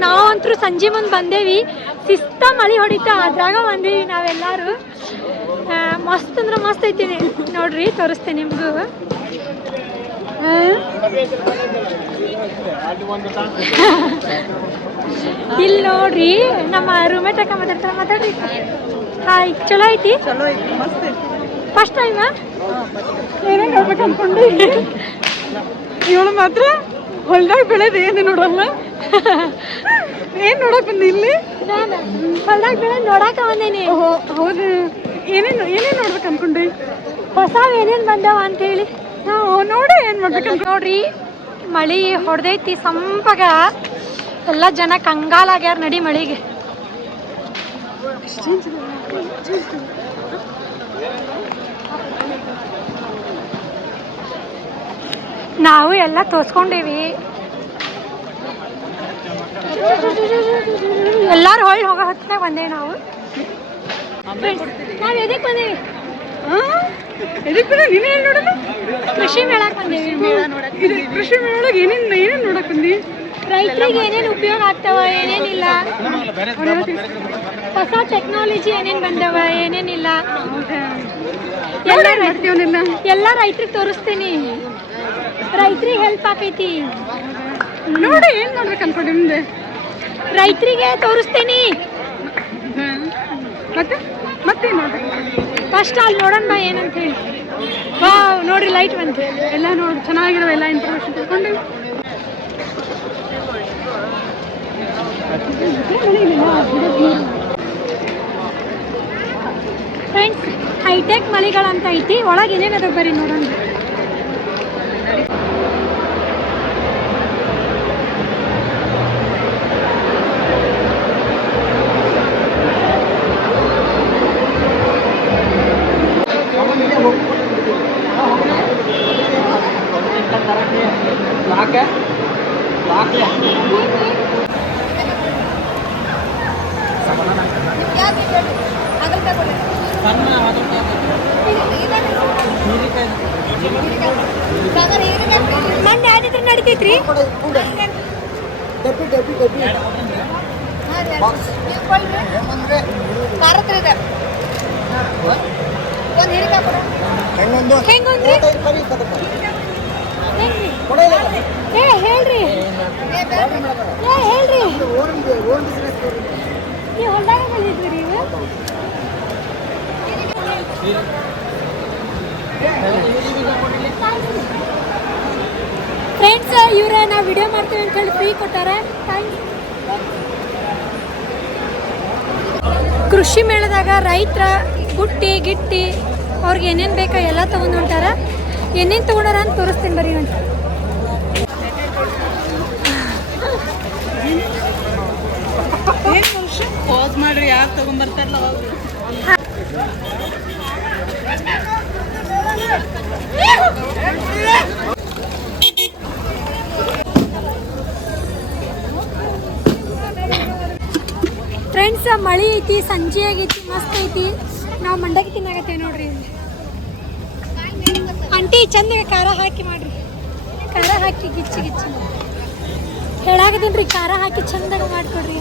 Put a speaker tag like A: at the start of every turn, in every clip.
A: ನಾವಂತರೂ ಸಂಜೆ ಮುಂದೆ ಬಂದೇವಿ. ಶಿಸ್ತ ಮಳೆ ಹೊಡಿತಾ ಅದ್ರಾಗ ಬಂದೇವಿ ನಾವೆಲ್ಲರೂ. ಮಸ್ತ್ ಅಂದ್ರೆ ಮಸ್ತ್ ಐತಿ ನೋಡ್ರಿ ತೋರಿಸ್ತೇನೆ ನಿಮಗೂ ಇಲ್ಲಿ ನೋಡ್ರಿ ನಮ್ಮ ರೂಮೇಟ್ ಅಕ್ಕ ಮಾತಾಡ್ತಾರ ಮಾತಾಡ್ರಿ. ಹಾಯ್ ಚಲೋ ಐತಿ?
B: ಚಲೋ ಐತಿ ಮಸ್ತ್
A: ಫಸ್ಟ್ ಟೈಮ್ ಏನೇ ನೋಡ್ಬೇಕು ಅನ್ಕೊಂಡು?
B: ಇವಳು ಮಾತ್ರ ಹೊಲ್ದಾಗ ಬೆಳೆದ ಏನು ನೋಡಲ್ಲ? ಏನ್ ನೋಡಕ್ ಬಂದ ಇಲ್ಲಿ?
A: ಹೊಲ್ದಾಗ ಬೆಳೆ ನೋಡಾಕ ಬಂದೇನಿ.
B: ಹೌದು. ಏನೇನು ಏನೇನು ನೋಡ್ಬೇಕು ಅನ್ಕೊಂಡೆ?
A: ಹೊಸ ಏನೇನ್ ಬಂದಾವ ಅಂತ ಹೇಳಿ.
B: ನಾವು ನೋಡಿ ಏನ್ ಮಾಡ್ಬೇಕು
A: ನೋಡ್ರಿ ಮಳಿ ಹೊಡೆದೈತಿ ಸಂಪಗ. ಎಲ್ಲ ಜನ ಕಂಗಾಲಾಗ್ಯಾರ ನಡಿ ಮಳಿಗೆ. ನಾವು ಎಲ್ಲ ತೋರ್ಸ್ಕೊಂಡೀವಿ. ಎಲ್ಲಾರು ಹೊಳ್ಳಿ ಹೋಗೋ ಹೊತ್ತಿನಾಗ ಬಂದೇವಿ ನಾವು. ನಾವು ಎದಕ್ಕೆ ಬಂದೇವಿ? ಕೃಷಿ ಮೇಳಕ್ಕೆ ಬಂದೇವಿ.
B: ಕೃಷಿ ಮೇಳ ಏನೇನ್ ಏನೇನ್ ನೋಡಕ್ ಬಂದಿ?
A: ರೈತರಿಗೆ ಏನೇನು ಉಪಯೋಗ ಆಗ್ತಾವ ಏನೇನಿಲ್ಲ? ಹೊಸ ಟೆಕ್ನಾಲಜಿ ಏನೇನು ಬಂದವ ಏನೇನಿಲ್ಲ? ಎಲ್ಲ
B: ಎಲ್ಲ
A: ರೈತರಿಗೆ ತೋರಿಸ್ತೀನಿ. ರೈತರಿಗೆ ಹೆಲ್ಪ್ ಆಕೈತಿ.
B: ನೋಡಿ ಏನ್ ಮಾಡ್ಬೇಕು ಅನ್ಕೊಂಡು ನಿಮ್ದು
A: ರೈತರಿಗೆ ತೋರಿಸ್ತೀನಿ.
B: ಮತ್ತೆ?
A: ಫಸ್ಟ್ ಅಲ್ಲಿ ನೋಡೋಣ ಬಾ ಏನಂತ ಹೇಳಿ. ವಾವ್ ನೋಡ್ರಿ ಲೈಟ್ ಬಂತು.
B: ಎಲ್ಲ ನೋಡಿ ಚೆನ್ನಾಗಿರೋ ಎಲ್ಲ ಇನ್ಫಾರ್ಮೇಶನ್ ತಿಳ್ಕೊಂಡು.
A: ಫ್ರೆಂಡ್ಸ್ ಹೈಟೆಕ್ ಅಂತ ಐತಿ ಒಳಗೆ ಏನೇನು ಅದಾವ ಬರ್ರಿ ನೋಡೋಣ. ಮಂದಿ ಯಾವ್ದಿದ್ರೆ ನಡಿತೈತ್ರಿ ಹೆಂಗೊಂದ್ರಿ? ಹೆಂಗ್ರಿ? ಏ ಹೇಳ್ರಿ. ಏ ಹೇಳ್ರಿ. ನೀವು ಹೊಲ್ದಾಗ ಬಂದಿದ್ರಿ ನೀವು ಫ್ರೆಂಡ್ಸ್ ಇವ್ರ, ನಾವು ವಿಡಿಯೋ ಮಾಡ್ತೀವಿ ಅಂತ ಹೇಳಿ ಫ್ರೀ ಕೊಟ್ಟಾರೆ. ಕೃಷಿ ಮೇಳದಾಗ ರೈತರ ಗುಟ್ಟಿ ಗಿಟ್ಟಿ, ಅವ್ರಿಗೆ ಏನೇನು ಬೇಕಾ ಎಲ್ಲ ತೊಗೊಂಡು ಹೊಂಟಾರ. ಏನೇನು ತೊಗೊಂಡಾರ ಅಂತ ತೋರಿಸ್ತೀನಿ ಬರೀ
B: ಅಂತ ಮಾಡ್ರಿ, ಯಾರು ತಗೊಂಡ್ಬರ್ತಾರಲ್ಲ ಅವಾಗ
A: ಫ್ರೆಂಡ್ಸ್ ಮಳಿ ಐತಿ ಸಂಜೆ ಆಗೈತಿ ಮಸ್ತ್ ಐತಿ? ನಾವು ಮಂಡಕ್ಕಿ ತಿನ್ನಾಗತ್ತೇವೆ ನೋಡ್ರಿ. ಆಂಟಿ ಚಂದ ಖಾರ ಹಾಕಿ ಮಾಡ್ರಿ. ಖಾರ ಹಾಕಿ ಗಿಚ್ಚಿ ಗಿಚ್ಚಿ ಹೇಳಾಗದೇನ್ರಿ, ಖಾರ ಹಾಕಿ ಚಂದಾಗ ಮಾಡ್ಕೊಡ್ರಿ.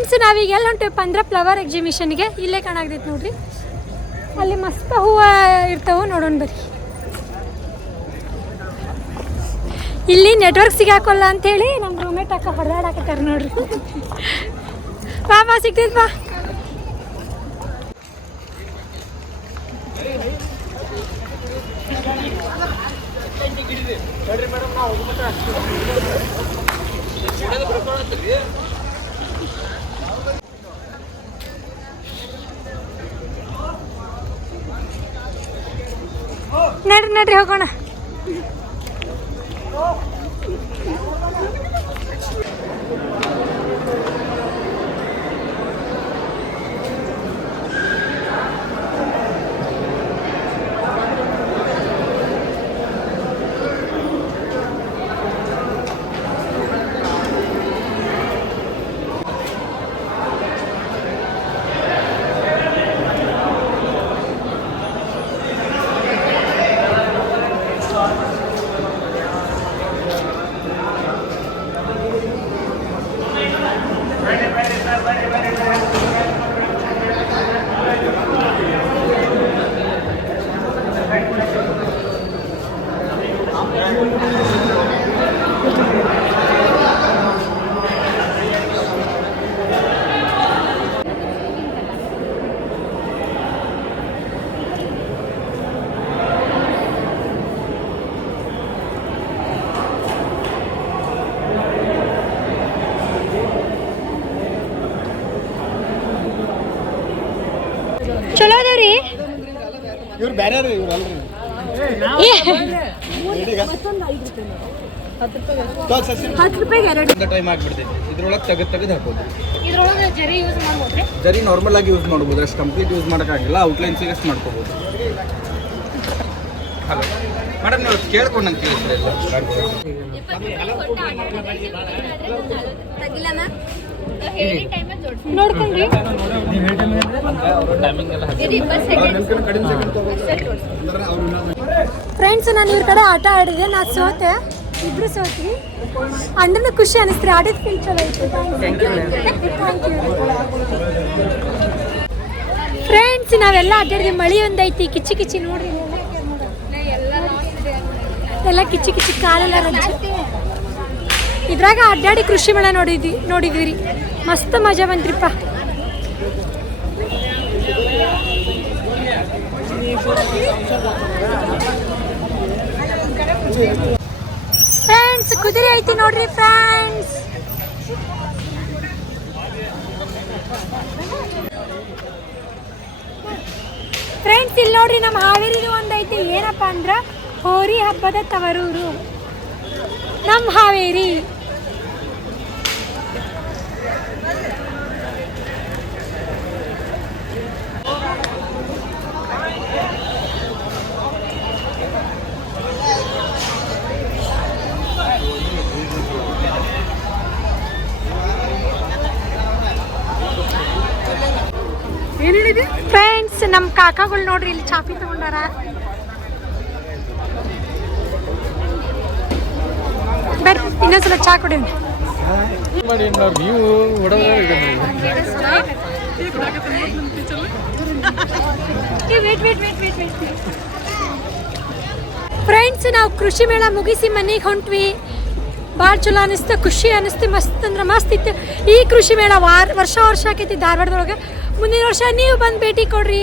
A: ಫ್ರೆಂಡ್ಸ್ ನಾವೀಗ ಎಲ್ಲ ಹೊಂಟೇವಪ್ಪ ಅಂದ್ರೆ ಫ್ಲವರ್ ಎಕ್ಸಿಬಿಷನ್ಗೆ ಇಲ್ಲೇ ಕಾಣಾಗ್ತೈತೆ ನೋಡ್ರಿ. ಅಲ್ಲಿ ಮಸ್ತ್ ಹೂವು ಇರ್ತಾವೆ ನೋಡೋಣ ಬರ್ರಿ. ಇಲ್ಲಿ ನೆಟ್ವರ್ಕ್ ಸಿಗಾಕಲ್ಲ ಅಂತ ಹೇಳಿ ನಮ್ಮ ರೂಮೇಟ್ ಅಕ್ಕ ಹೊಡೆದಾಡಾಕತ್ತಾರ ನೋಡ್ರಿ. ಬಾ ಬಾ, ಸಿಗ್ತೈತೆ ಬಾ. ನಡ್ರಿ ನಡ್ರಿ ಹೋಗೋಣ. ಚಲೋ ಅದಾವ್ರಿ.
C: ಇವ್ರು ಬೇರೆ ಇವ್ರು ಅಲ್ರಿ?
A: ಹತ್ತು ರೂಪಾಯಿಗೆ ಎರಡು.
C: ಟೈಮ್ ಆಗ್ಬಿಡ್ತೈತಿ ಇದ್ರೊಳಗೆ ತೆಗೆದು ತೆಗೆದು ಹಾಕೋದು.
A: ಇದ್ರೊಳಗೆ ಜರಿ ಯೂಸ್ ಮಾಡ್ಬೋದ್ರಿ?
C: ಜರಿ ನಾರ್ಮಲ್ ಆಗಿ ಯೂಸ್ ಮಾಡ್ಬೋದು ಅಷ್ಟು ಕಂಪ್ಲೀಟ್ ಯೂಸ್ ಮಾಡೋಕ್ಕಾಗಿಲ್ಲ ಔಟ್ಲೈನ್ಸಿಗೆ ಅಷ್ಟು ಮಾಡ್ಕೋಬೋದು. ಹಲೋ. ಮೇಡಮ್ ನೀವು ಕೇಳ್ಕೊಂಡು ನಂಗೆ ಕೇಳಿಸ್ತಾ
A: ನೋಡ್ಕೊಂಡ್ರಿ. ಫ್ರೆಂಡ್ಸ್ ನಾನು ಇವ್ರ ಕಡೆ ಆಟ ಆಡಿದೆ ನಾ ಸೋತೆ ಇಬ್ರು ಸೋತಿ. ಅಣ್ಣನ ಖುಷಿ ಅನಿಸ್ತ್ರಿ ಆಡಿದ ಫೀಲ್ ಚಲೋ ಇತ್ತು ಥ್ಯಾಂಕ್ ಯು ಫ್ರೆಂಡ್ಸ್ ನಾವೆಲ್ಲ ಅಡ್ಡಾಡಿದ್ವಿ ಮಳಿ ಒಂದೈತಿ ಕಿಚ್ಚಿ ಕಿಚ್ಚಿ ನೋಡ್ರಿ. ಎಲ್ಲ ಕಿಚ್ಚಿ ಕಿಚ್ಚಿ ಕಾಲೆಲ್ಲ ಇದ್ರಾಗ ಅಡ್ಡಾಡಿ ಕೃಷಿ ಮೇಳ ನೋಡಿದ್ವಿ ನೋಡಿದ್ವಿ ರೀ ಮಸ್ತ್ ಮಜಾ ಬಂತ್ರಿಪ್ಪ. ಫ್ರೆಂಡ್ಸ್ ಕುದುರೆ ಐತಿ ನೋಡ್ರಿ ಫ್ರೆಂಡ್ಸ್ ಫ್ರೆಂಡ್ಸ್ ಇಲ್ಲಿ ನೋಡ್ರಿ ನಮ್ಮ ಹಾವೇರಿದು ಒಂದೈತಿ ಏನಪ್ಪ ಅಂದ್ರೆ ಹೋರಿ ಹಬ್ಬದ ತವರೂರು. ನಮ್ಮ ಹಾವೇರಿ
B: ಏನು ಹೇಳಿದೆ
A: ಫ್ರೆಂಡ್ಸ್ ನಮ್ಮ ಕಾಕಾಗಳು ನೋಡ್ರಿ, ಇಲ್ಲಿ ಚಾಪಿ ತಗೊಂಡಾರ. ಬರ್ರಿ, ಇನ್ನೊಂದ್ಸಲ ಚಾ
C: ಕೊಡಿ
A: ಫ್ರೆಂಡ್ಸ್ ನಾವು ಕೃಷಿ ಮೇಳ ಮುಗಿಸಿ ಮನೆಗೆ ಹೊಂಟ್ವಿ. ಭಾಳ ಚಲೋ ಅನಿಸ್ತು, ಖುಷಿ ಅನಿಸ್ತು, ಮಸ್ತ್ ಅಂದ್ರೆ ಮಸ್ತ್ ಇತ್ತು. ಈ ಕೃಷಿ ಮೇಳ ವಾರ ವರ್ಷ ವರ್ಷ ಆಕೈತಿ ಧಾರವಾಡದೊಳಗೆ. ಮುಂದಿನ ವರ್ಷ ನೀವು ಬಂದು ಭೇಟಿ ಕೊಡ್ರಿ.